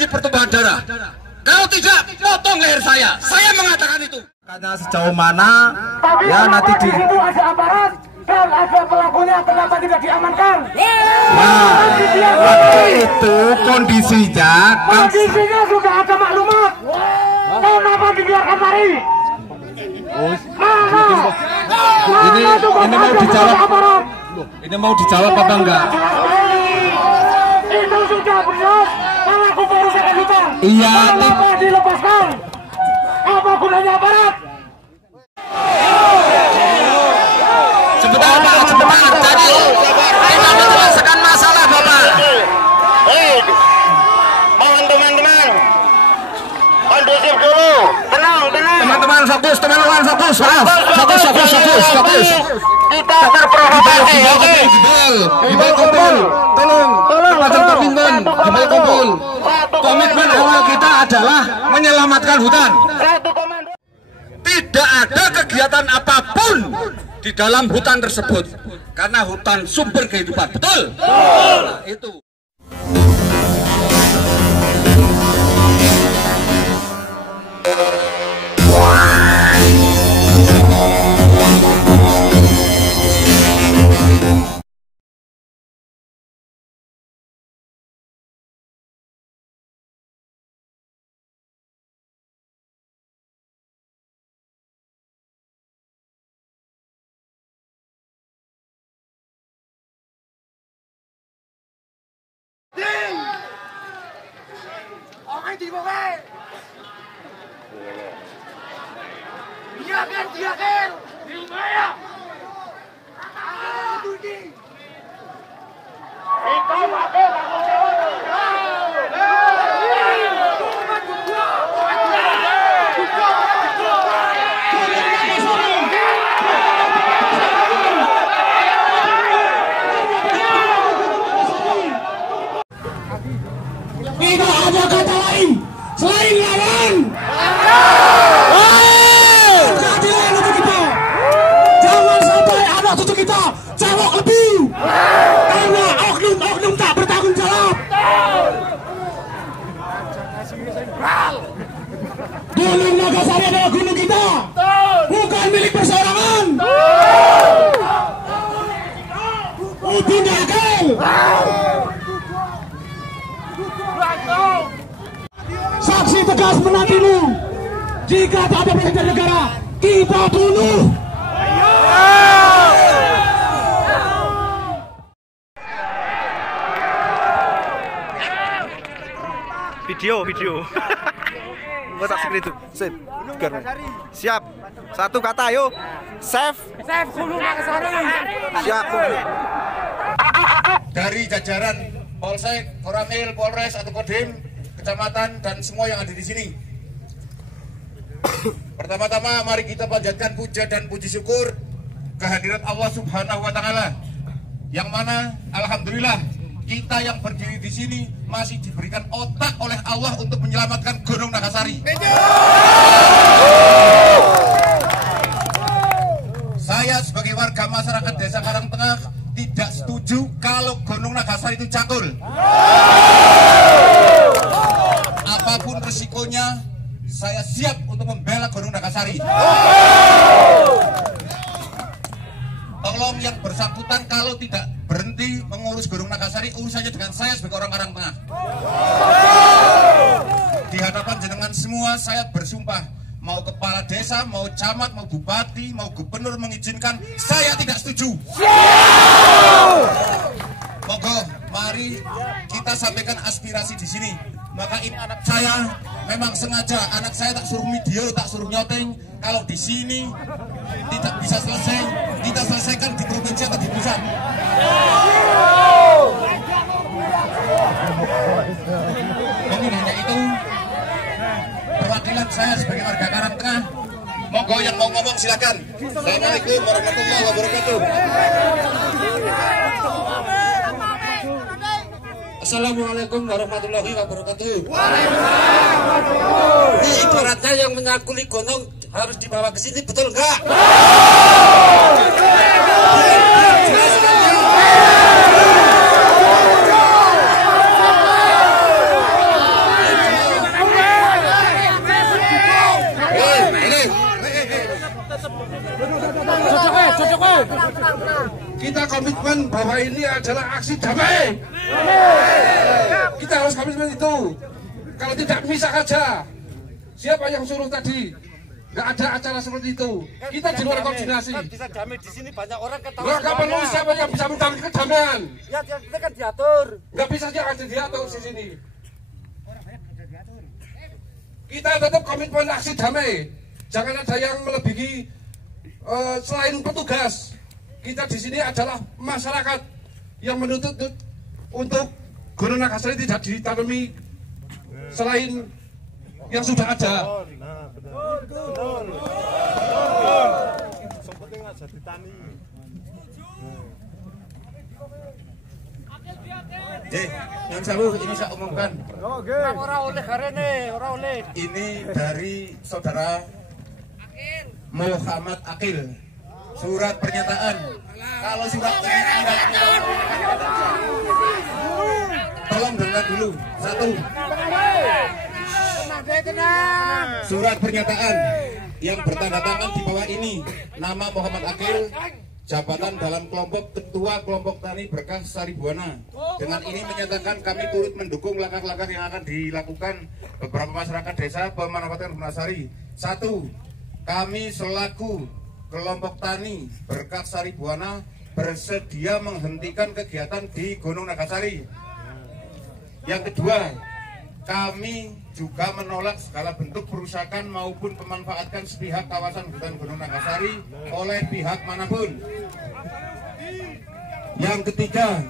terjadi pertumpahan darah. Kalau tidak, potong leher saya. Saya mengatakan itu. Karena sejauh mana ya nanti di situ ada aparat dan ada pelakunya, kenapa tidak diamankan? Nah, waktu itu kondisinya sudah ada maklumat. Kenapa dibiarkan lari? ini mau dijawab. Ini mau dijawab apa enggak? Itu sudah benar. Pelaku perusahaan hutan. Iya. Kenapa dilepaskan? Apa gunanya aparat? Sebentar Pak, sebentar. Jadi kita menyelesaikan masalah Bapak. Mohon teman-teman kondusif dulu, tenang. Teman-teman fokus, teman-teman fokus. Fokus. Kita terprovokasi. Gibal kumpul. Tolong Pak Komitmen. Gibal kumpul. Komitmen awal kita adalah menyelamatkan hutan. Tidak ada kegiatan apapun di dalam hutan tersebut karena hutan sumber kehidupan. Betul? Nah, itu. Diaker. Di Umaya. Itu pakai tanggung Tidak ada kata lain selain lawan. Keadilan untuk kita. Jangan sampai ada untuk kita cewek lebih. Karena oknum-oknum tak bertanggung jawab. Gunung Nagasari adalah gunung kita, bukan milik perseorangan. Tindakan. Saksi tegas menantimu. Jika tak ada presiden negara, kita bunuh. Video. Gua tak sekali itu. Sip. Siap. Satu kata, ayo. Save Gunung Nagasari. Siap. Dari jajaran Polsek, Koramil, Polres atau Kodim, kecamatan dan semua yang ada di sini. Pertama-tama mari kita panjatkan puja dan puji syukur kehadirat Allah Subhanahu wa taala. Yang mana alhamdulillah kita yang berdiri di sini masih diberikan otak oleh Allah untuk menyelamatkan Gunung Nagasari. Saya sebagai warga masyarakat Desa Karangtengah tidak setuju kalau Gunung Nagasari itu cakul. Apapun resikonya, saya siap untuk membela Gunung Nagasari. Tolong yang bersangkutan kalau tidak berhenti mengurus Gunung Nagasari, urusannya dengan saya sebagai orang Karangtengah. Di hadapan jenengan semua saya bersumpah, mau kepala desa, mau camat, mau bupati, mau gubernur mengizinkan, saya tidak setuju. Monggo, mari kita sampaikan aspirasi di sini. Maka ini anak saya memang sengaja, anak saya tak suruh video, tak suruh nyoteng. Kalau di sini tidak bisa selesai, kita selesaikan di provinsi atau di pusat. Mungkin hanya itu perwakilan saya sebagai warga Karangtengah. Monggo yang mau ngomong silakan. Assalamualaikum warahmatullahi wabarakatuh. Assalamualaikum warahmatullahi wabarakatuh. Ini ibaratnya yang menyakuli gunung harus dibawa ke sini, betul enggak? adalah aksi damai. Kita harus kami seperti itu. Kalau tidak misah aja. Siapa yang suruh tadi? Nggak ada acara seperti itu. Kita di luar koordinasi. Bisa damai di sini banyak orang ketawa. Nggak perlu siapa yang bisa mencari kedamaian. Ya kita kan diatur. Nggak bisa jangan diatur di sini. Kita tetap komitmen aksi damai. Jangan ada yang melebihi selain petugas. Kita di sini adalah masyarakat yang menuntut untuk Gunung Nagasari tidak ditanami selain yang sudah ada. Yang selalu ini saya umumkan. Orang oleh karene, orang oleh. Ini dari saudara Muhammad Akil. Surat pernyataan. Kalau surat pernyataan tolong dengar dulu. Satu. Surat pernyataan yang bertanda tangan di bawah ini. Nama Muhammad Akil, jabatan dalam kelompok Ketua Kelompok Tani Berkah Sari Buana. Dengan ini menyatakan kami turut mendukung langkah-langkah yang akan dilakukan beberapa masyarakat desa pemanfaatan Gunung Sari. Satu, kami selaku Kelompok Tani Berkah Sari Buana bersedia menghentikan kegiatan di Gunung Nagasari. Yang kedua, kami juga menolak segala bentuk perusakan maupun pemanfaatan sepihak kawasan hutan Gunung Nagasari oleh pihak manapun. Yang ketiga,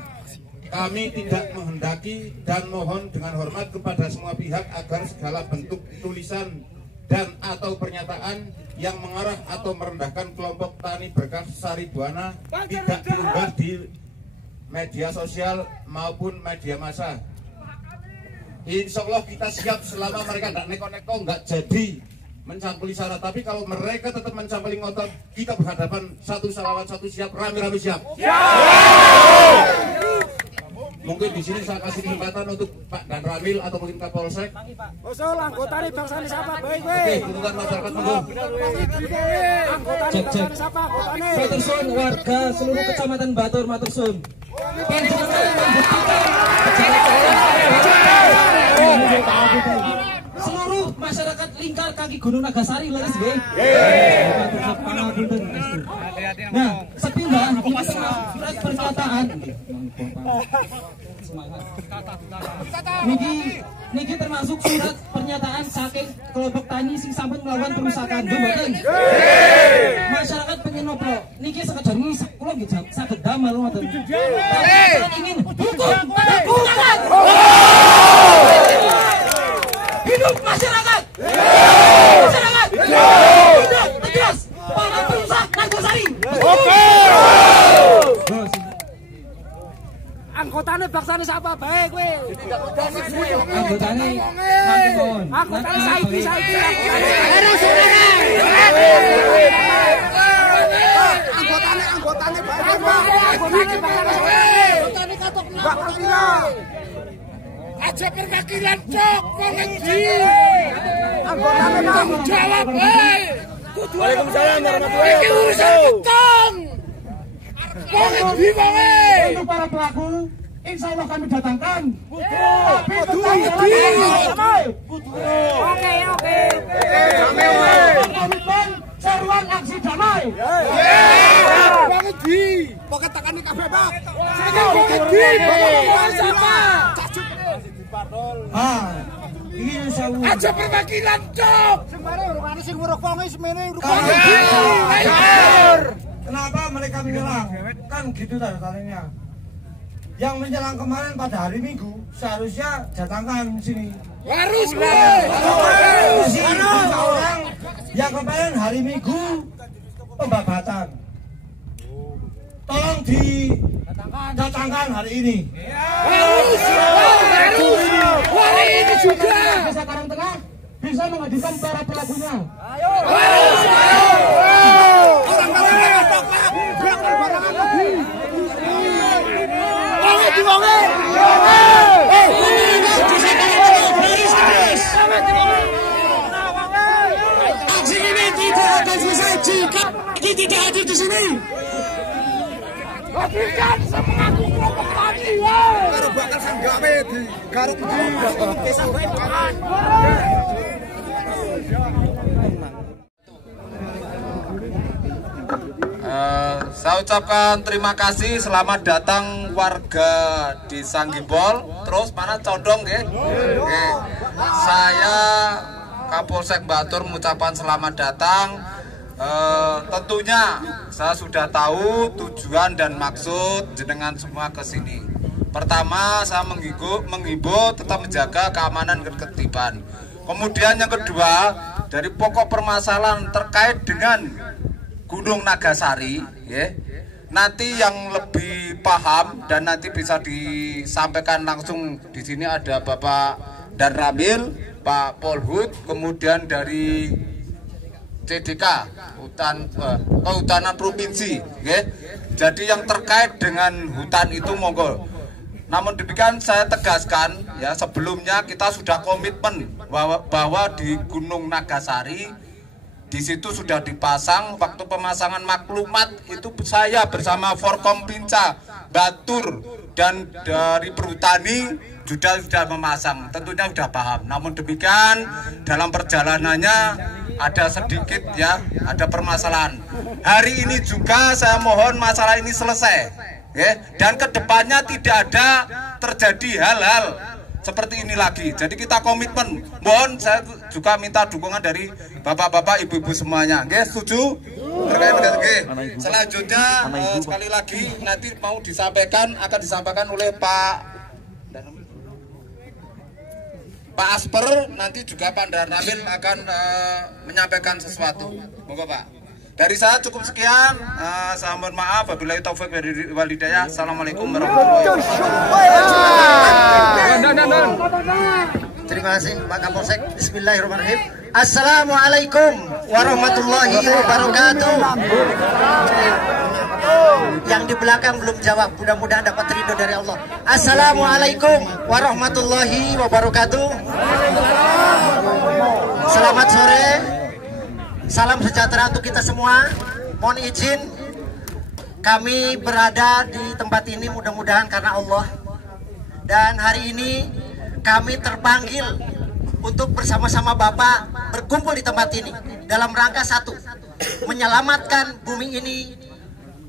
kami tidak menghendaki dan mohon dengan hormat kepada semua pihak agar segala bentuk tulisan dan atau pernyataan yang mengarah atau merendahkan kelompok Tani Berkah Sari Buana tidak diunggah di media sosial maupun media massa. Insya Allah kita siap selama mereka nggak neko-neko, nggak jadi mencampuri syarat. Tapi kalau mereka tetap mencampuri ngotot, kita berhadapan satu lawan satu, siap, rame-rame siap. Mungkin di sini saya kasih kesempatan untuk Pak Dan Ramil atau mungkin Kapolsek. Usul anggota nih bangsa siapa baik Oke, hubungan masyarakat monggo. Cek cek. Siapa anggota nih? Matursun warga seluruh kecamatan Batur Matursun. Seluruh masyarakat lingkar kaki Gunung Nagasari leres nggih. Nah, sepindah surat pernyataan. Niki termasuk surat pernyataan saking kelompok tani sing sampun melawan perusakan. Mboten. Masyarakat pengen nopo? Niki sekedar kula nggih saged damel ngoten. Tapi ingin hukum penegakan. Hidup masyarakat. Masyarakat. Hidup tegas para perusak Nagasari. Oke. Anggotane bangsane siapa baik kowe? Anggotane mangkon. Anggotane saiki. Anggotane aja perwakilan cok wong endi. Anggotane tanggung jawab bae. Waalaikumsalam warahmatullahi wabarakatuh. Iki urusan ketong. Wong endi wae. Untuk para pelaku, insya Allah kami datangkan. Oke. Komitmen seruan aksi damai. Wong endi. Pokoke tekani kabeh, Pak. Saiki wong endi. Siapa? Ini insya Allah. Aja perwakilan cok. Sembarang urungane sing nguruk wong wis mene urung. Kenapa mereka menyerang? Kan gitu tanda-tandanya. Yang menyerang kemarin pada hari Minggu seharusnya datangkan sini. Harus. Orang yang kemarin hari Minggu pembabatan. Tolong didatangkan hari ini. Harus. Hari ini juga. Bisa Karang Tengah bisa menghadirkan para pelakunya. Aksi ini tidak akan selesai jika kita tidak hadir di sini. Hentikan semangatku kelompok tani. Karo bakal sanggawe di garuk di desa Wetan. Saya ucapkan terima kasih, selamat datang warga di Sanggipol. Terus mana condong nggih? Nggih. Saya Kapolsek Batur mengucapkan selamat datang. Tentunya saya sudah tahu tujuan dan maksud jenengan semua ke sini. Pertama, saya menghimbau tetap menjaga keamanan dan ketertiban. Kemudian yang kedua, dari pokok permasalahan terkait dengan Gunung Nagasari, ya. Nanti yang lebih paham dan nanti bisa disampaikan langsung di sini ada Bapak Dan Ramil, Pak Polhut, kemudian dari CDK Kehutanan Provinsi, ya. Jadi yang terkait dengan hutan itu monggo. Namun demikian saya tegaskan, ya, sebelumnya kita sudah komitmen bahwa di Gunung Nagasari di situ sudah dipasang. Waktu pemasangan maklumat itu saya bersama Forkom Pinca, Batur dan dari Perhutani sudah memasang. Tentunya sudah paham. Namun demikian dalam perjalanannya ada sedikit, ya, ada permasalahan. Hari ini juga saya mohon masalah ini selesai, ya, dan kedepannya tidak ada terjadi hal-hal seperti ini lagi. Jadi kita komitmen. Mohon saya juga minta dukungan dari bapak-bapak, ibu-ibu semuanya. Oke, setuju? Terkait dengan selanjutnya sekali lagi nanti mau akan disampaikan oleh Pak Asper, nanti juga Pak Dan Ramil akan menyampaikan sesuatu. Monggo Pak. Dari saya cukup sekian. Saya mohon maaf. Wabillahi taufik wal hidayah. Assalamualaikum warahmatullahi wabarakatuh. Terima kasih Pak Kapolsek. Bismillahirrahmanirrahim. Assalamualaikum warahmatullahi wabarakatuh. Yang di belakang belum jawab, mudah-mudahan dapat ridho dari Allah. Assalamualaikum warahmatullahi wabarakatuh. Selamat sore. Salam sejahtera untuk kita semua. Mohon izin kami berada di tempat ini mudah-mudahan karena Allah. Dan hari ini kami terpanggil untuk bersama-sama Bapak berkumpul di tempat ini dalam rangka satu, menyelamatkan bumi ini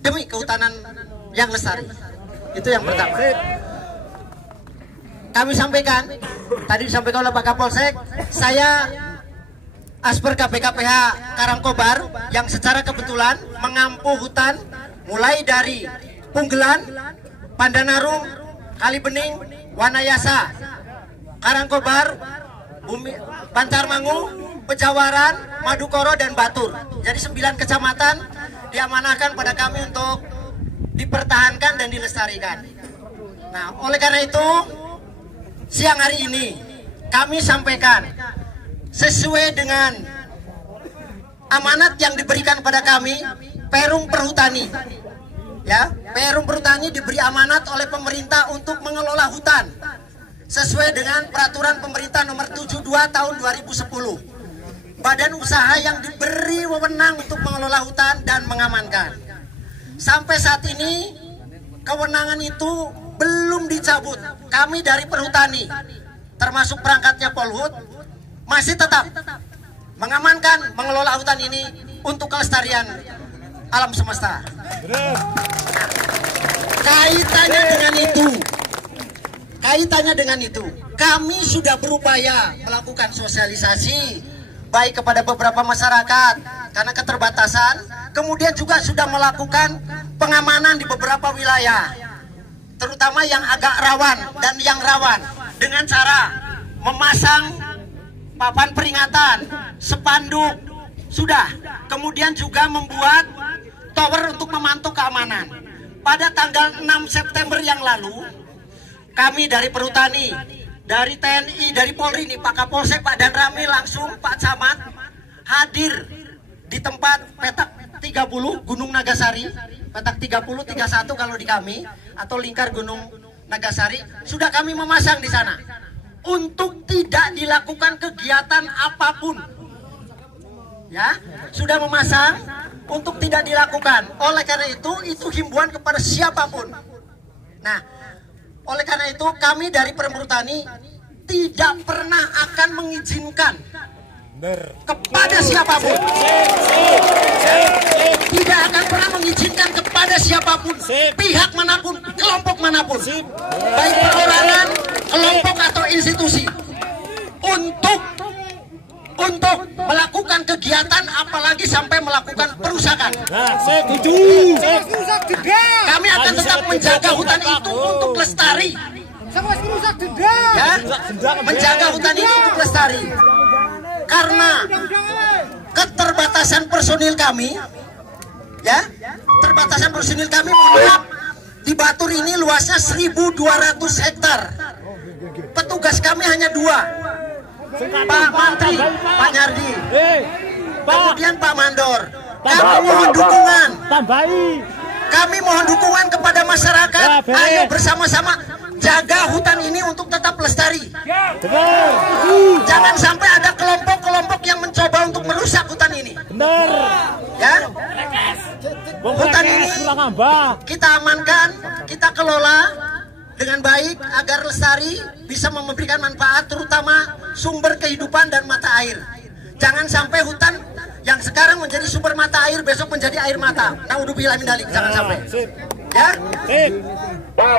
demi kehutanan yang lestari. Itu yang pertama. Kami sampaikan, tadi disampaikan oleh Pak Kapolsek, saya Asper KPKPH Karangkobar yang secara kebetulan mengampu hutan mulai dari Punggelan, Pandanarung, Kalibening, Wanayasa, Karangkobar, Bantarmangu, Pejawaran, Madukoro, dan Batur. Jadi 9 kecamatan diamanahkan pada kami untuk dipertahankan dan dilestarikan. Nah, oleh karena itu siang hari ini kami sampaikan sesuai dengan amanat yang diberikan pada kami, Perum Perhutani. Ya, Perum Perhutani diberi amanat oleh pemerintah untuk mengelola hutan sesuai dengan peraturan pemerintah nomor 72 tahun 2010. Badan usaha yang diberi wewenang untuk mengelola hutan dan mengamankan. Sampai saat ini kewenangan itu belum dicabut. Kami dari Perhutani termasuk perangkatnya Polhut masih tetap mengamankan, mengelola hutan ini untuk kelestarian alam semesta. Kaitannya dengan itu, kami sudah berupaya melakukan sosialisasi baik kepada beberapa masyarakat karena keterbatasan, kemudian juga sudah melakukan pengamanan di beberapa wilayah, terutama yang agak rawan dan yang rawan dengan cara memasang papan peringatan, spanduk, sudah. Kemudian juga membuat tower untuk memantau keamanan. Pada tanggal 6 September yang lalu, kami dari Perhutani, dari TNI, dari Polri, ini Pak Kapolsek, Pak Dan Ramil, langsung Pak Camat hadir di tempat petak 30 Gunung Nagasari, petak 30, 31 kalau di kami, atau lingkar Gunung Nagasari, sudah kami memasang di sana untuk tidak dilakukan kegiatan apapun. Ya, sudah memasang untuk tidak dilakukan. Oleh karena itu himbauan kepada siapapun. Nah, oleh karena itu kami dari Perempuan Tani tidak pernah akan mengizinkan kepada siapapun, tidak akan pernah mengizinkan kepada siapapun, pihak manapun, kelompok manapun, baik perorangan, kelompok atau institusi, untuk melakukan kegiatan, apalagi sampai melakukan perusakan. Kami akan tetap menjaga hutan itu untuk lestari. Ya, menjaga hutan ini untuk lestari. Karena keterbatasan personil kami, ya, terbatasan personil kami, mohon maaf, di Batur ini luasnya 1.200 hektar. Petugas kami hanya 2, Pak Mantri, Pak Nyardi, kemudian Pak Mandor. Kami mohon dukungan. Kami mohon dukungan kepada masyarakat. Ayo bersama-sama jaga hutan ini untuk tetap lestari. Jangan sampai ada kelompok-kelompok yang mencoba untuk merusak hutan ini. Ya, hutan ini kita amankan, kita kelola dengan baik agar lestari, bisa memberikan manfaat, terutama sumber kehidupan dan mata air. Jangan sampai hutan yang sekarang menjadi sumber mata air besok menjadi air mata. Naudzubillah min dzalik, jangan sampai. Ya. Pak,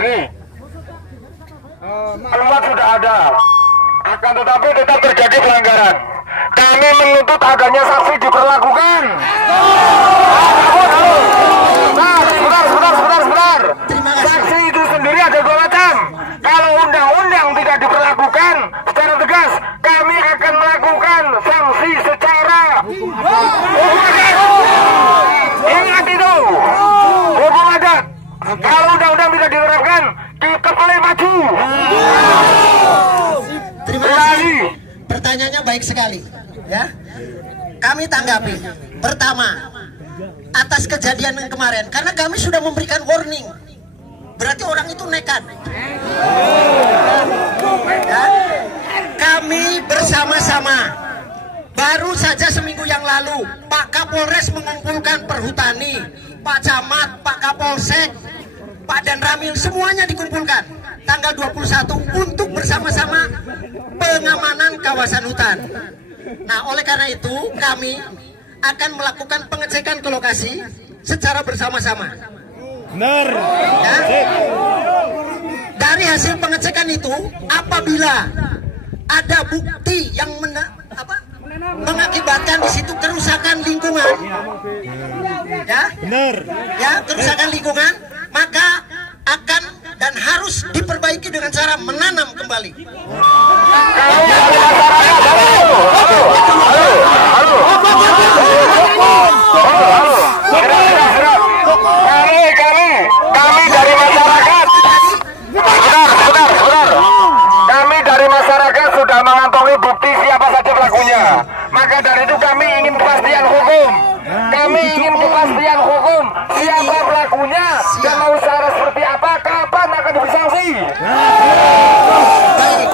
ini alat sudah ada, akan tetapi tetap terjadi pelanggaran. Kami menuntut adanya sanksi diberlakukan. Sebentar. Sanksi itu sendiri ada 2 macam. Kalau undang-undang tidak diberlakukan secara tegas, kami akan melakukan sanksi secara hukum adat. Ingat itu, hukum adat. Kalau undang-undang tidak diterapkan, dikepalai maju. Terima kasih. Pertanyaannya baik sekali, ya. Kami tanggapi. Pertama, atas kejadian yang kemarin, karena kami sudah memberikan warning. Berarti orang itu nekat. Ya. Kami bersama-sama, baru saja seminggu yang lalu, Pak Kapolres mengumpulkan Perhutani, Pak Camat, Pak Kapolsek, Pak Dan Ramil, semuanya dikumpulkan tanggal 21 untuk bersama-sama pengamanan kawasan hutan. Nah, oleh karena itu kami akan melakukan pengecekan ke lokasi secara bersama-sama. Benar. Ya. Dari hasil pengecekan itu, apabila ada bukti yang mengakibatkan di situ kerusakan lingkungan, ya, benar, ya, kerusakan lingkungan, maka akan dan harus diperbaiki dengan cara menanam kembali. Kami dari masyarakat, sebentar. Kami dari masyarakat sudah mengantongi bukti siapa saja pelakunya. Maka dari itu kami ingin kepastian hukum. Siapa pelakunya dan mau cara seperti apa, kapan akan diberi sanksi.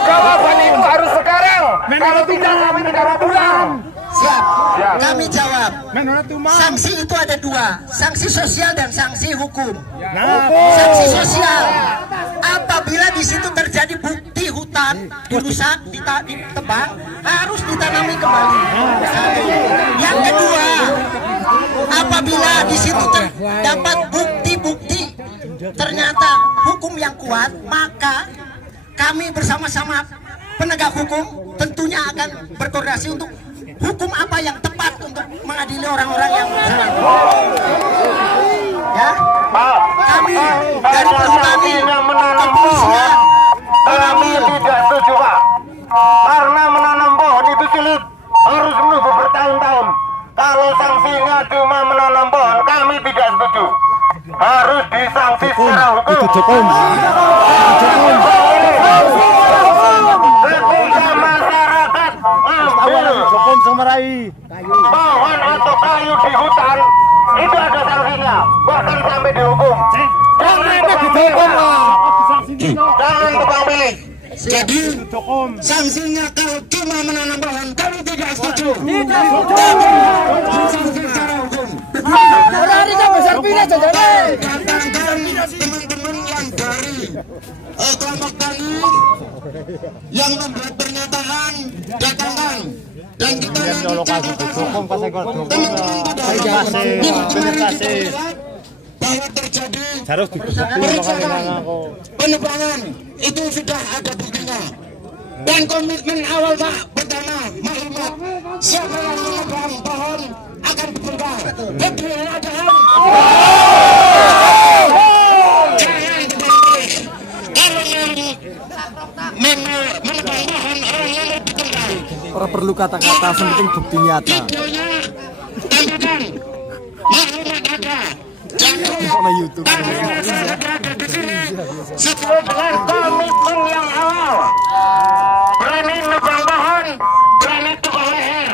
Jawaban itu harus sekarang. Kalau tidak, kami tidak mau pulang. Siap. Kami jawab. Sanksi itu ada 2, sanksi sosial dan sanksi hukum. Sanksi sosial, apabila di situ terjadi bukti hutan dirusak, ditebang, harus ditanami kembali. Yang kedua, apabila di situ terdapat bukti-bukti ternyata hukum yang kuat, maka kami bersama-sama penegak hukum tentunya akan berkoordinasi untuk hukum apa yang tepat untuk mengadili orang-orang yang salah. Ya, kami dari Perhutani, kepolisian, kami tidak setuju, Pak. Karena menanam pohon itu sulit, harus menunggu bertahun-tahun. Kalau sanksinya cuma menanam pohon, kami tidak setuju. Harus disanksi secara hukum. Ketika masyarakat ambil pohon atau kayu di hutan, itu ada sanksinya, bahkan sampai dihukum. Jangan tebang pilih. Jadi sanksinya kalau cuma menanam pohon kami tidak setuju. Sanksi secara hukum. Datangkan teman-teman yang dari kelompok tani yang membuat pernyataan, datangkan. Dan kita bahwa terjadi penebangan itu sudah ada buktinya. Dan komitmen awal Pak pertama maklumat siapa yang menebang pohon akan dibongkar. Kedua adalah jangan dibongkar. Kalau yang menebang pohon orangnya dibongkar. Orang perlu kata-kata, penting bukti nyata. Tambahkan maklumat ada. Sama YouTube. Setelah komitmen yang awal, berani nebang pohon, berani tukang leher.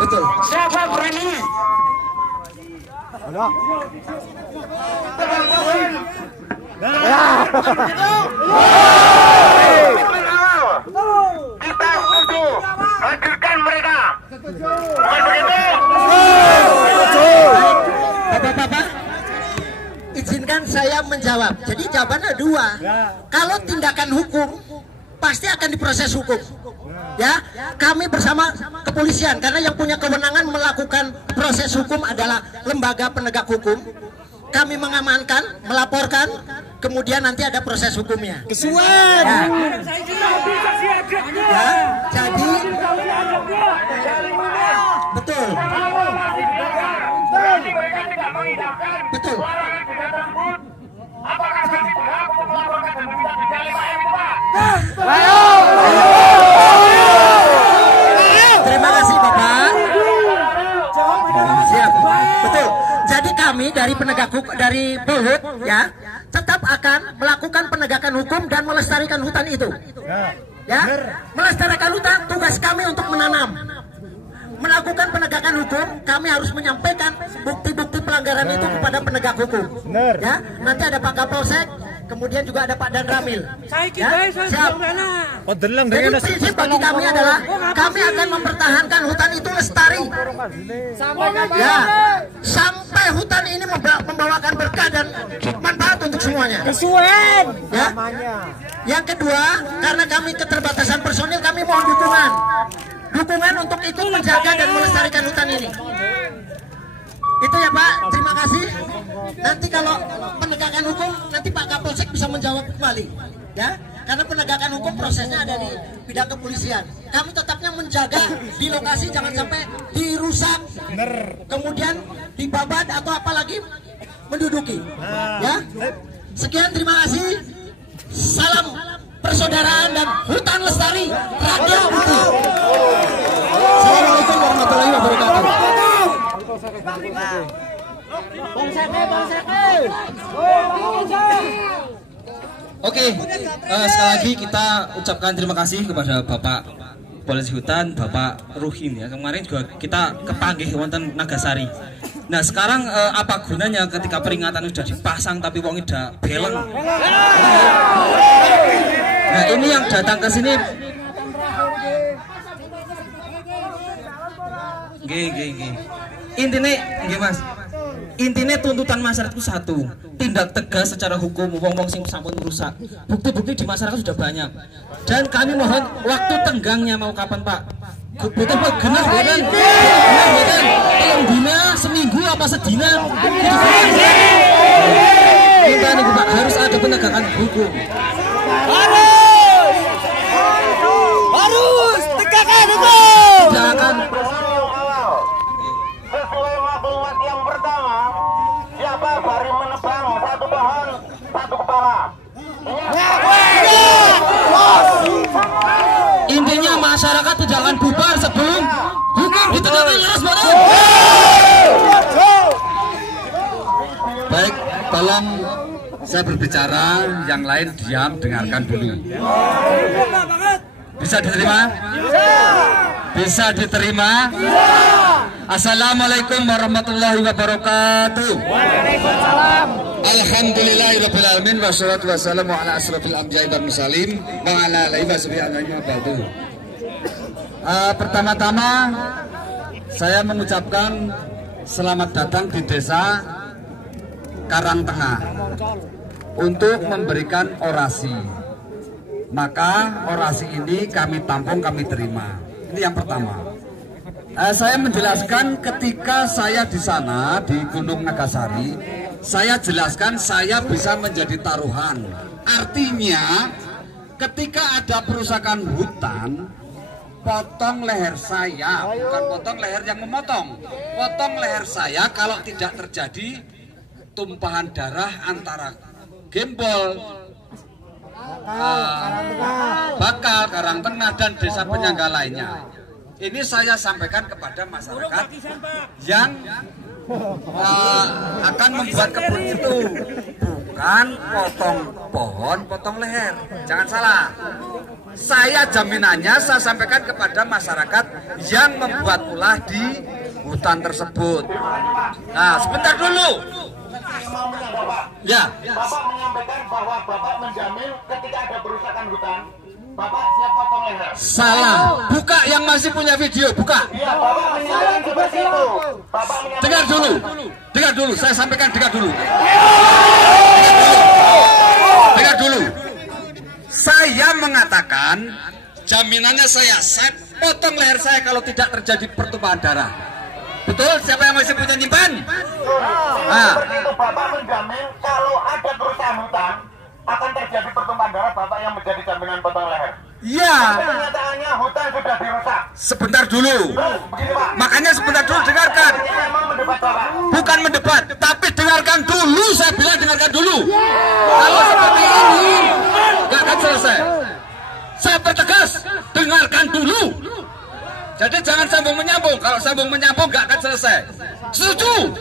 Betul. Siapa berani? Nebang pohon. Kita setuju hadirkan mereka. Bukan begitu? Bapak-bapak, izinkan saya menjawab. Jadi jawabannya dua. Kalau tindakan hukum pasti akan diproses hukum. Ya, kami bersama kepolisian karena yang punya kewenangan melakukan proses hukum adalah lembaga penegak hukum. Kami mengamankan, melaporkan, kemudian nanti ada proses hukumnya. Kesuwen. Ya, jadi betul. Betul. Terima kasih Bapak. Siap. Betul. Jadi kami dari penegak hukum dari Polhut ya tetap akan melakukan penegakan hukum dan melestarikan hutan itu. Ya, melestarikan hutan tugas kami untuk menanam. Melakukan penegakan hukum, kami harus menyampaikan bukti-bukti pelanggaran itu kepada penegak hukum. Ya, nanti ada Pak Kapolsek, kemudian juga ada Pak Danramil. Ya, siap. Jadi prinsip bagi kami adalah kami akan mempertahankan hutan itu lestari. Ya, sampai hutan ini membawakan berkah dan manfaat untuk semuanya. Ya. Yang kedua, karena kami keterbatasan personil, kami mohon dukungan untuk ikut menjaga dan melestarikan hutan ini. Itu ya Pak, terima kasih. Nanti kalau penegakan hukum, nanti Pak Kapolsek bisa menjawab kembali. Ya, karena penegakan hukum prosesnya ada di bidang kepolisian. Kami tetapnya menjaga di lokasi jangan sampai dirusak, kemudian dibabat atau apalagi menduduki. Ya, sekian terima kasih. Salam persaudaraan dan hutan lestari rakyat utuh. Assalamualaikum warahmatullahi wabarakatuh. Oke, sekali lagi kita ucapkan terima kasih kepada Bapak Polisi Hutan, Bapak Ruhin ya. Kemarin juga kita kepanggih wonten Nagasari. Nah sekarang apa gunanya ketika peringatan sudah dipasang tapi wong udah beleng? Nah ini yang datang ke sini. Gih. Intinya, Mas. Intinya tuntutan masyarakat itu satu, tindak tegas secara hukum wong-wong sing sampun merusak. Bukti-bukti di masyarakat sudah banyak. Dan kami mohon waktu tenggangnya mau kapan Pak? Butuh genah boten. Tolong dina seminggu apa sedina. Minta nih Pak, harus ada penegakan hukum. Harus tegakkan hukum. Jangan sesuai maklumat yang pertama, siapa baru menebang satu pohon, satu kepala. Intinya masyarakat tidak akan bubar sebelum hukum ditegakkan jelas banget. Baik, tolong saya berbicara, yang lain diam, dengarkan dulu. Bisa diterima? Bisa diterima? Assalamualaikum warahmatullahi wabarakatuh. Waalaikumsalam. Alhamdulillahirabbil alamin wassalatu wassalamu ala asrofil anbiya'i wal mursalin wa ala alihi washabihi. Pertama-tama saya mengucapkan selamat datang di desa Karangtengah untuk memberikan orasi. Maka orasi ini kami tampung, kami terima. Ini yang pertama. Saya menjelaskan ketika saya di sana di Gunung Nagasari, saya jelaskan saya bisa menjadi taruhan. Artinya ketika ada perusakan hutan, potong leher saya, bukan potong leher yang memotong, potong leher saya kalau tidak terjadi tumpahan darah antara Gembol, Bakal, Karangtengah dan desa penyangga lainnya. Ini saya sampaikan kepada masyarakat yang akan membuat kebun itu, bukan potong pohon, potong leher. Jangan salah. Saya jaminannya saya sampaikan kepada masyarakat yang membuat ulah di hutan tersebut. Nah, sebentar dulu. Ya. Bapak menyampaikan bahwa Bapak menjamin ketika ada perusakan hutan, Bapak siap potong leher. Salah. Buka yang masih punya video, buka. Iya, Bapak menyampaikan seperti itu. Bapak Dengar dulu. Saya sampaikan, dengar dulu. Saya mengatakan jaminannya saya potong leher saya kalau tidak terjadi pertumpahan darah. Betul? Siapa yang masih punya nyimpan? Seperti itu, Bapak menjamin kalau ada perusakan hutan akan terjadi pertumpahan darah, Bapak yang menjadi jaminan potong leher. Iya. Kenyataannya hutan sudah dirusak. Sebentar dulu. Begini, Pak. Makanya sebentar dulu, dengarkan. Memang mendebat, Bapak. Bukan mendebat, tapi dengarkan dulu. Saya bilang dengarkan dulu. Kalau seperti ini nggak akan selesai. Saya pertegas, dengarkan dulu. Jadi jangan sambung menyambung. Kalau sambung menyambung nggak akan selesai. Setuju?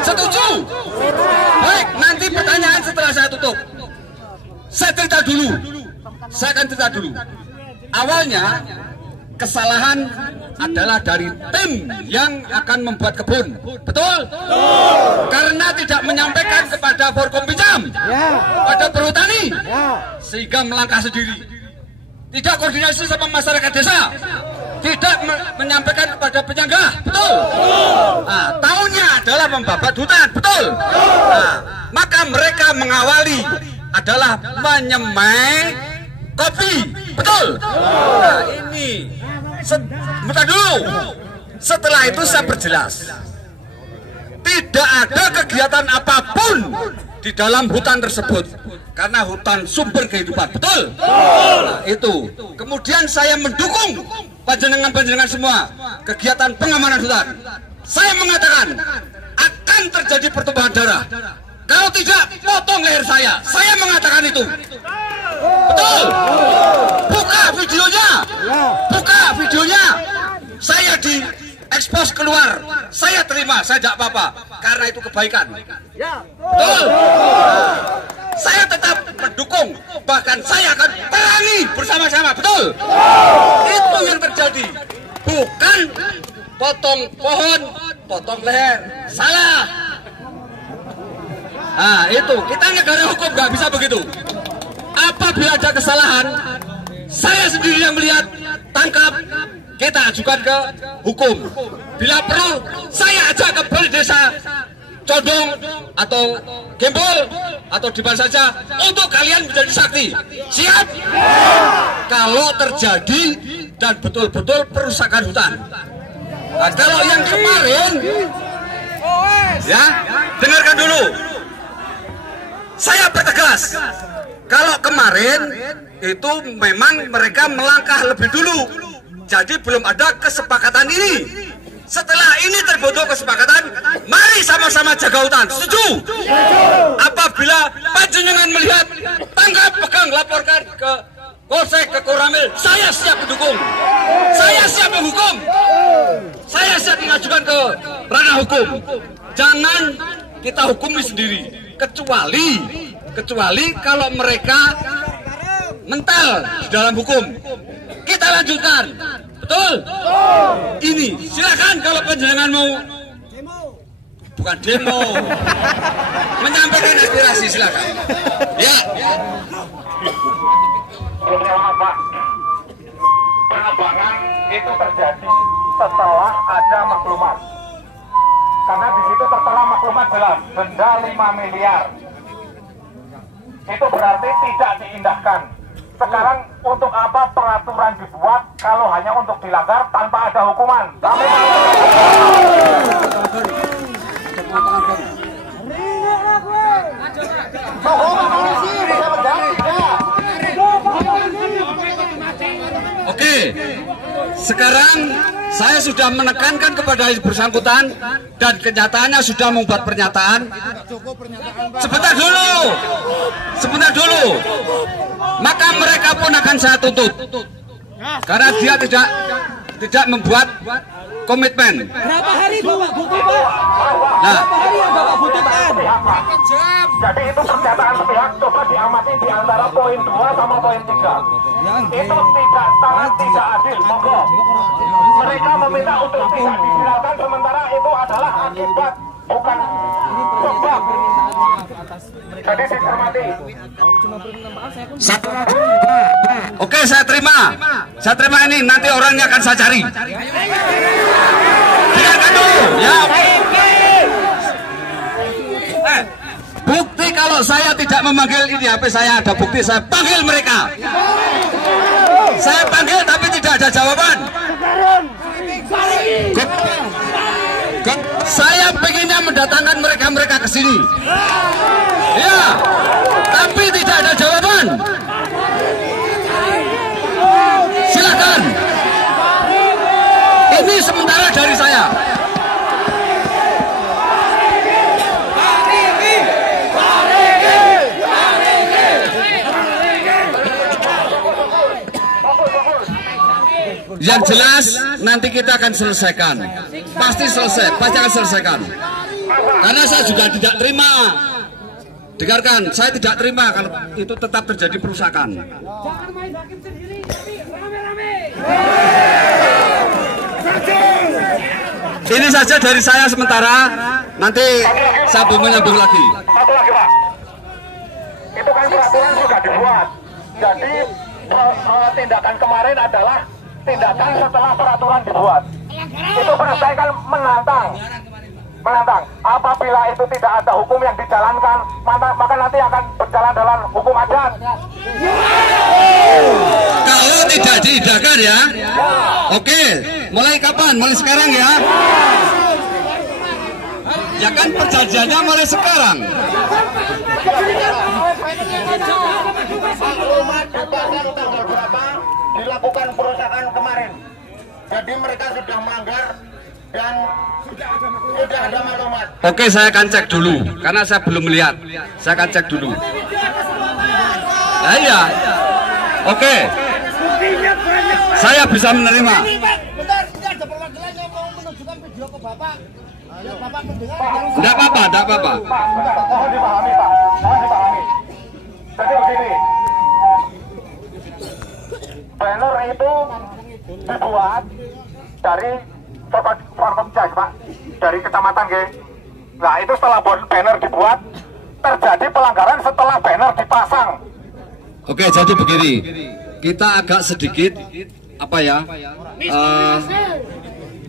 Setuju? Baik, nanti pertanyaan setelah saya tutup. Saya cerita dulu. Saya akan cerita dulu. Awalnya kesalahan adalah dari tim yang akan membuat kebun. Betul? Karena tidak menyampaikan kepada Forkompinjam, pada perhutani, sehingga melangkah sendiri. Tidak koordinasi sama masyarakat desa. Tidak menyampaikan kepada penyangga. Betul? Nah, tahunya adalah membabat hutan. Betul? Nah, maka mereka mengawali adalah menyemai kopi. Betul? Nah, ini bentar dulu. Setelah itu saya perjelas. Tidak ada kegiatan apapun di dalam hutan tersebut. Karena hutan sumber kehidupan. Betul? Nah, itu. Kemudian saya mendukung panjenengan semua kegiatan pengamanan hutan. Saya mengatakan akan terjadi pertumpahan darah. Kalau tidak, potong leher saya. Saya mengatakan itu. Betul? Buka videonya. Buka videonya. Saya diekspos keluar. Saya terima, saya tidak apa-apa. Karena itu kebaikan. Betul? Saya tetap mendukung. Bahkan saya akan perangi bersama-sama. Betul? Itu yang terjadi. Bukan potong pohon, potong leher. Salah. Nah, itu kita negara hukum, nggak bisa begitu. Apabila ada kesalahan, saya sendiri yang melihat, tangkap, kita ajukan ke hukum. Bila perlu, saya ajak ke balai desa Condong atau Gembol atau di mana saja untuk kalian menjadi saksi. Siap? Kalau terjadi dan betul-betul perusakan hutan. Nah, kalau yang kemarin, ya, dengarkan dulu. Saya pertegas, kalau kemarin itu memang mereka melangkah lebih dulu, jadi belum ada kesepakatan ini. Setelah ini terbentuk kesepakatan, mari sama-sama jaga hutan. Setuju? Apabila panjenengan melihat, tangkap, pegang, laporkan ke Polsek, ke Koramil, saya siap mendukung. Saya siap menghukum. Saya siap mengajukan ke ranah hukum. Jangan kita hukumi sendiri. Kecuali kalau mereka mental di dalam hukum, kita lanjutkan. Betul? Ini silakan kalau panjenengan mau bukan demo, menyampaikan aspirasi silakan. Ya. Pak, penerbangan itu terjadi setelah ada maklumat. Karena di situ tertera maklumat jelas, denda 5 miliar. Itu berarti tidak diindahkan. Sekarang untuk apa peraturan dibuat kalau hanya untuk dilanggar tanpa ada hukuman? Oke, sekarang saya sudah menekankan kepada yang bersangkutan dan kenyataannya sudah membuat pernyataan. Sebentar dulu. Maka mereka pun akan saya tuntut karena dia tidak membuat komitmen. Berapa hari Bapak butuh, Pak? Berapa hari yang Bapak butuhkan? Jadi itu pernyataan sepihak, coba diamati di antara poin 2 sama poin 3. Itu tidak sangat tidak adil, monggo. Mereka meminta untuk tidak diviralkan, sementara itu adalah akibat, bukan sebab. Jadi dicermati. Oke, saya terima ini, nanti orangnya akan saya cari. Dengarkan dulu, ya. Bukti kalau saya tidak memanggil ini HP saya ada bukti, saya panggil mereka. Saya panggil tapi tidak ada jawaban. Saya pengennya mendatangkan mereka ke sini. Ya, tapi tidak ada jawaban. Silakan. Ini sementara dari saya. Yang jelas nanti kita akan selesaikan. Pasti akan selesaikan. Karena saya juga tidak terima. Dengarkan, saya tidak terima kalau itu tetap terjadi perusakan. Jangan main hakim sendiri, tapi rame-rame. Ini saja dari saya sementara. Nanti saya menyambung lagi. Satu lagi, Pak. Itu kan peraturan sudah dibuat. Jadi tindakan kemarin adalah tindakan setelah peraturan dibuat. Itu saya kan menantang. Apabila itu tidak ada hukum yang dijalankan, maka nanti akan berjalan dalam hukum adat. Kalau tidak diindahkan ya. Oke, mulai kapan? Mulai sekarang ya. Ya kan perjanjiannya mulai sekarang. Maklumat tanggal berapa dilakukan perusahaan kemarin. Jadi mereka sudah melanggar dan sudah ada maklumat. Oke, saya akan cek dulu karena saya belum melihat. Saya akan cek dulu. Nah, iya. Oke. Saya bisa menerima. Bentar, ini ada perwakilan yang mau menunjukkan video ke Bapak. Ya, Bapak mendengar. Tidak apa-apa. Pak, mohon dipahami, Pak. Mohon dipahami. Jadi begini. Banner itu dibuat dari Forkopjas, Pak, dari kecamatan G. Nah, itu setelah banner dibuat, terjadi pelanggaran setelah banner dipasang. Oke, jadi begini, kita agak sedikit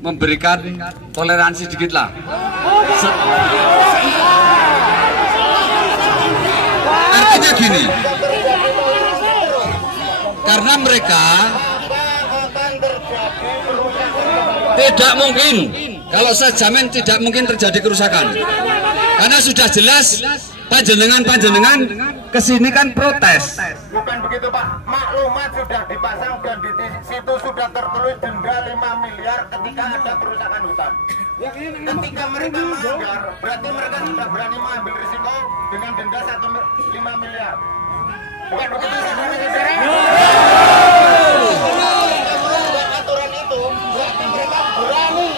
memberikan toleransi sedikit lah. Artinya gini, karena mereka tidak mungkin, kalau saya jamin tidak mungkin terjadi kerusakan. Karena sudah jelas panjenengan kesini kan protes. Bukan begitu, Pak. Maklumat sudah dipasang dan di situ sudah tertulis denda 5 miliar ketika ada kerusakan hutan. Ketika mereka melanggar, berarti mereka sudah berani mengambil risiko dengan denda 5 miliar. Bukan begitu, saudara-saudara? Aturan itu berarti mereka berani.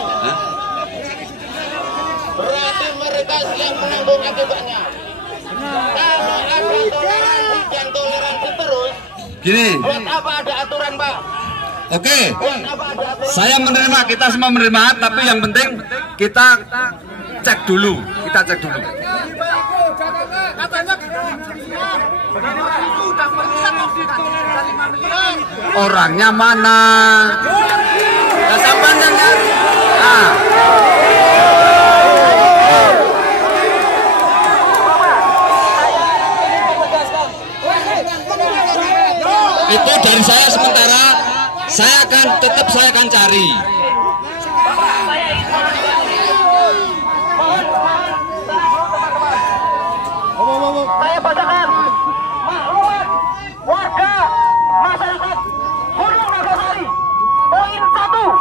Berarti mereka siap menanggung akibatnya. Kalau ada toleransi dan toleransi terus, gini, buat apa ada aturan, Pak? Oke, saya menerima, kita semua menerima, tapi yang penting kita cek dulu, orangnya mana? Sampai dengan itu dari saya sementara. Saya akan cari. Saya bacakan maklumat warga masyarakat Gunung Nagasari. Poin 1,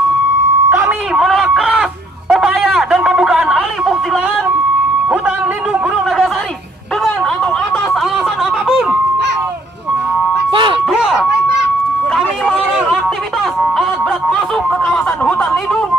kami menolak keras upaya dan pembukaan alih fungsi lahan hutan lindung Gunung Nagasari dengan atau atas alasan apapun. 2, kami melarang aktivitas alat berat masuk ke kawasan hutan lindung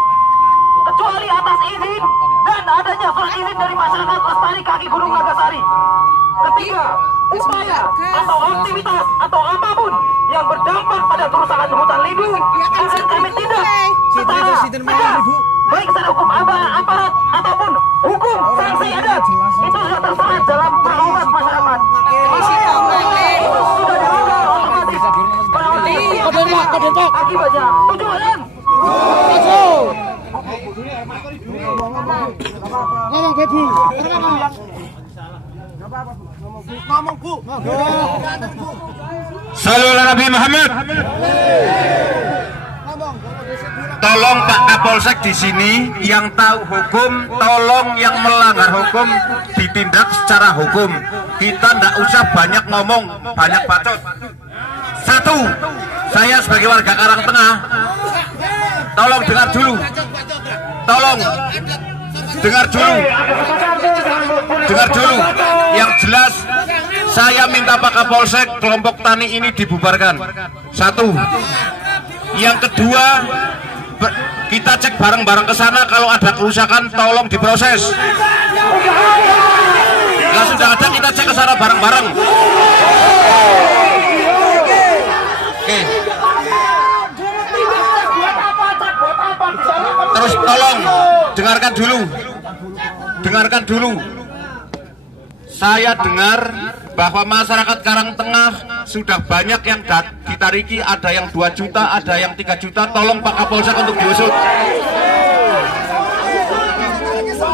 kecuali atas izin dan adanya surat izin dari masyarakat lestari kaki Gunung Nagasari. 3, upaya atau aktivitas atau apapun yang berdampak pada kerusakan hutan lindung akan kami tindak secara tegas, baik secara hukum aparat ataupun hukum sanksi adat. Itu sudah tertera dalam peraturan masyarakat. Itu sudah dilanggar otomatis. Akibatnya 7M. Ngomong bebu. Sallu ala Nabi Muhammad. Tolong Pak Kapolsek di sini yang tahu hukum, tolong yang melanggar hukum ditindak secara hukum. Kita nggak usah banyak ngomong, banyak bacot. 1, saya sebagai warga Karangtengah, tolong dengar dulu. Dengar dulu. Yang jelas, saya minta Pak Kapolsek kelompok tani ini dibubarkan. 1. Yang kedua, kita cek bareng-bareng ke sana, kalau ada kerusakan tolong diproses. Kalau sudah ada, kita cek ke sana bareng-bareng. Oke. Terus tolong dengarkan dulu. Saya dengar bahwa masyarakat Karangtengah sudah banyak yang ditariki, ada yang 2 juta, ada yang 3 juta. Tolong Pak Kapolsek untuk diusut.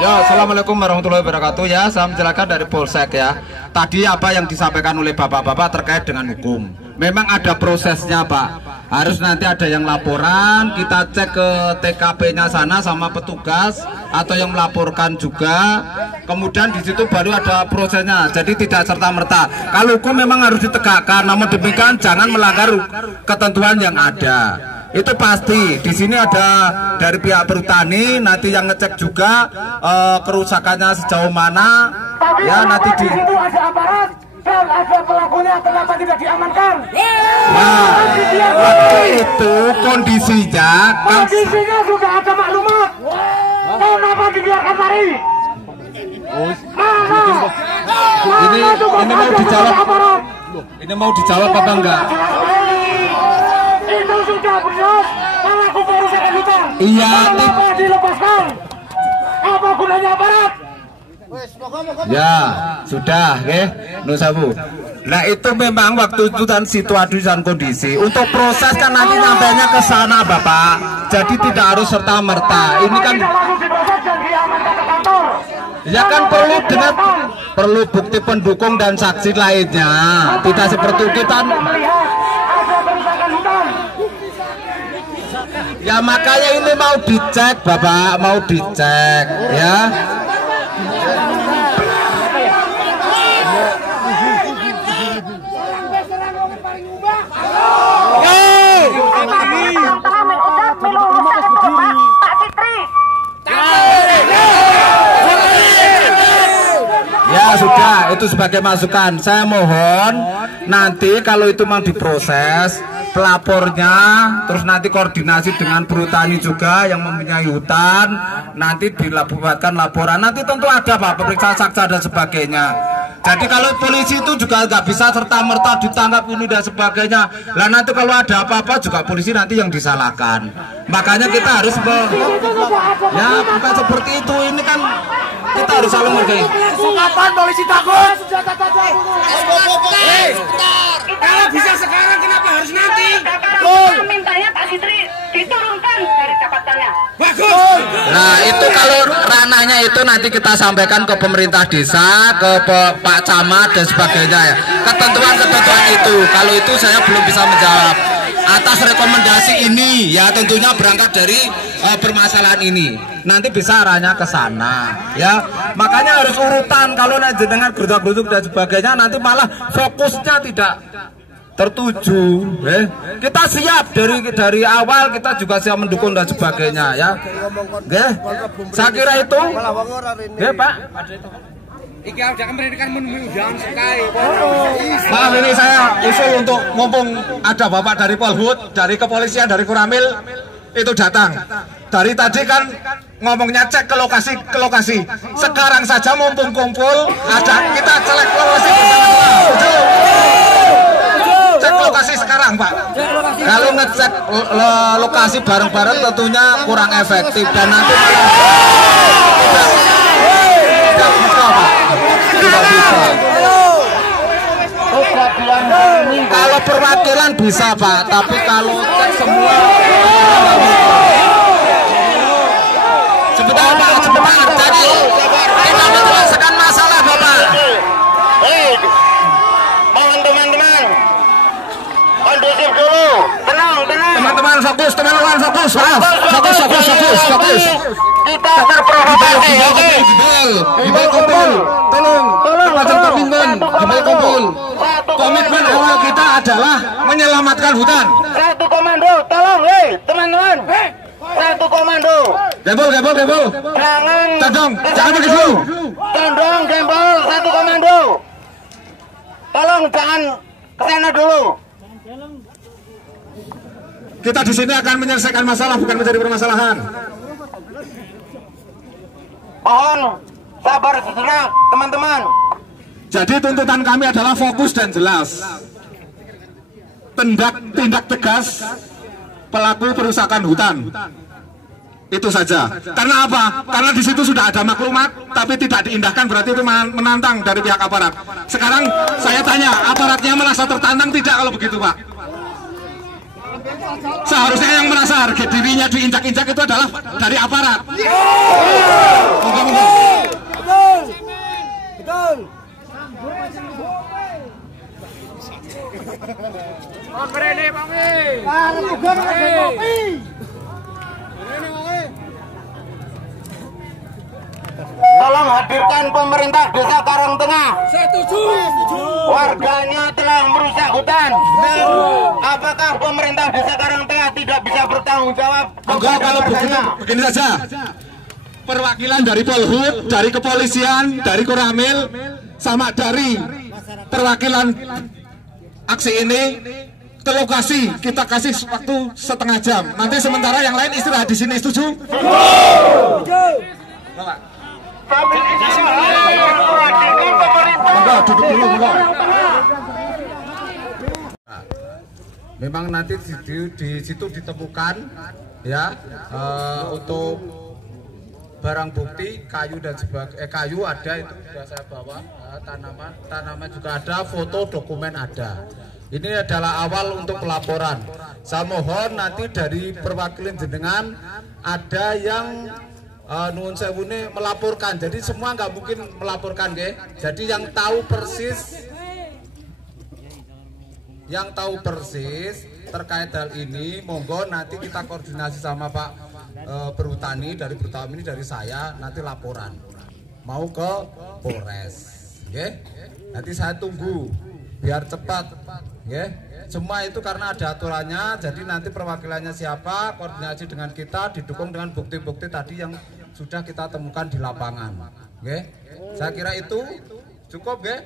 Ya, assalamualaikum warahmatullahi wabarakatuh. Ya, saya menjelaskan dari Polsek ya. Tadi apa yang disampaikan oleh bapak-bapak terkait dengan hukum. Memang ada prosesnya Pak. Harus nanti ada yang laporan, kita cek ke TKP-nya sana sama petugas atau yang melaporkan juga. Kemudian di situ baru ada prosesnya. Jadi tidak serta-merta. Kalau hukum memang harus ditegakkan, namun demikian jangan melanggar ketentuan yang ada. Itu pasti. Di sini ada dari pihak perhutani, nanti yang ngecek juga kerusakannya sejauh mana. Ya nanti di situ ada aparat dan ada pelakunya, kenapa tidak diamankan? Nah, waktu itu kondisinya sudah ada maklumat. Kenapa dibiarkan lari? Ini mau dijawab. Ini mau dijawab apa enggak? Itu sudah benar pelaku perusakan hutan. Iya. Kenapa dilepaskan? Apa gunanya aparat? Ya, sudah, Nusabu. Nah itu memang waktu itu dan situasi dan kondisi. Untuk proses kan nanti nampaknya ke sana, Bapak. Jadi tidak harus serta merta. Ini kan ya kan perlu bukti pendukung dan saksi lainnya. Tidak seperti kita. Ya makanya ini mau dicek, Bapak, mau dicek, ya. Ya sudah, itu sebagai masukan. Saya mohon nanti kalau itu mau diproses, pelapornya terus nanti koordinasi dengan perhutani juga yang mempunyai hutan, nanti dibuatkan laporan. Nanti tentu ada Pak, pemeriksaan saksi dan sebagainya. Jadi kalau polisi itu juga nggak bisa serta-merta ditangkap ini dan sebagainya. Lah nanti kalau ada apa-apa juga polisi nanti yang disalahkan. Makanya kita harus ya bukan seperti itu. Ini kan kita harus saling menghargai. Kapan polisi takut? Kalau bisa sekarang kenapa harus nanti? Kita mintanya Pak Sitri diturunkan dari jabatannya. Bagus. Nah itu kalau ranahnya itu nanti kita sampaikan ke pemerintah desa, ke Pak Camat dan sebagainya ya. Ketentuan-ketentuan itu, kalau itu saya belum bisa menjawab. Atas rekomendasi ini ya tentunya berangkat dari permasalahan ini. Nanti bisa arahnya ke sana ya. Makanya harus urutan, kalau nanti dengan geruduk-geruduk dan sebagainya nanti malah fokusnya tidak tertuju. Kita siap dari awal, kita juga siap mendukung dan sebagainya ya. Saya kira itu. Pak. Maaf, ini saya usul untuk mumpung ada Bapak dari Polhut, dari kepolisian, dari Kuramil itu datang. Dari tadi kan ngomongnya cek ke lokasi. Sekarang saja mumpung kumpul, ada kita cek lokasi bersama-sama. Cek lokasi sekarang, Pak. Kalau ngecek lokasi bareng-bareng tentunya kurang efektif dan nanti malah tidak bisa, Pak. Tidak bisa. Kalau perwakilan bisa, Pak, tapi kalau cek semua sebentar, Pak, sebentar. Jadi kita menyelesaikan masalah, Bapak. Mohon teman-teman kondusif dulu, tenang. Teman-teman fokus. Kita terprovokasi, oke? Gibal kumpul, tolong komitmen, gibal kumpul. Komitmen awal kita adalah menyelamatkan hutan. Satu komando, tolong, teman-teman. Satu komando. Gembol. Jangan begitu. Condong, gembol, satu komando. Tolong jangan kesana dulu. Kita di sini akan menyelesaikan masalah, bukan menjadi permasalahan. Mohon sabar sejenak, teman-teman. Jadi tuntutan kami adalah fokus dan jelas. Tindak tegas pelaku perusakan hutan. Itu saja. Karena apa? Karena di situ sudah ada maklumat, tapi tidak diindahkan, berarti itu menantang dari pihak aparat. Sekarang saya tanya, aparatnya merasa tertantang tidak kalau begitu, Pak? Seharusnya yang merasa harga dirinya diinjak-injak itu adalah dari aparat. Betul. Tolong hadirkan pemerintah desa Karangtengah. Setuju. Warganya telah merusak hutan. Apakah pemerintah desa Karangtengah tidak bisa bertanggung jawab? Enggak, kalau begini saja. Perwakilan dari Polhut, dari kepolisian, dari Kuramil, sama dari perwakilan aksi ini ke lokasi, kita kasih waktu setengah jam. Nanti sementara yang lain istirahat di sini, setuju? Enggak, duduk dulu, enggak. Memang nanti di situ ditemukan ya untuk barang bukti kayu dan sebagainya. Kayu ada, itu sudah saya bawa, tanaman juga ada, foto dokumen ada. Ini adalah awal untuk pelaporan. Saya mohon nanti dari perwakilan jenengan ada yang nuwun sewune melaporkan. Jadi semua nggak mungkin melaporkan, nggih. Jadi yang tahu persis terkait hal ini, monggo nanti kita koordinasi sama Pak Perhutani, dari Perhutani ini dari saya, nanti laporan mau ke Polres, nggih. Nanti saya tunggu biar cepat, nggih. Semua itu karena ada aturannya, jadi nanti perwakilannya siapa, koordinasi dengan kita, didukung dengan bukti-bukti tadi yang sudah kita temukan di lapangan, nggih. Saya kira itu cukup, nggih.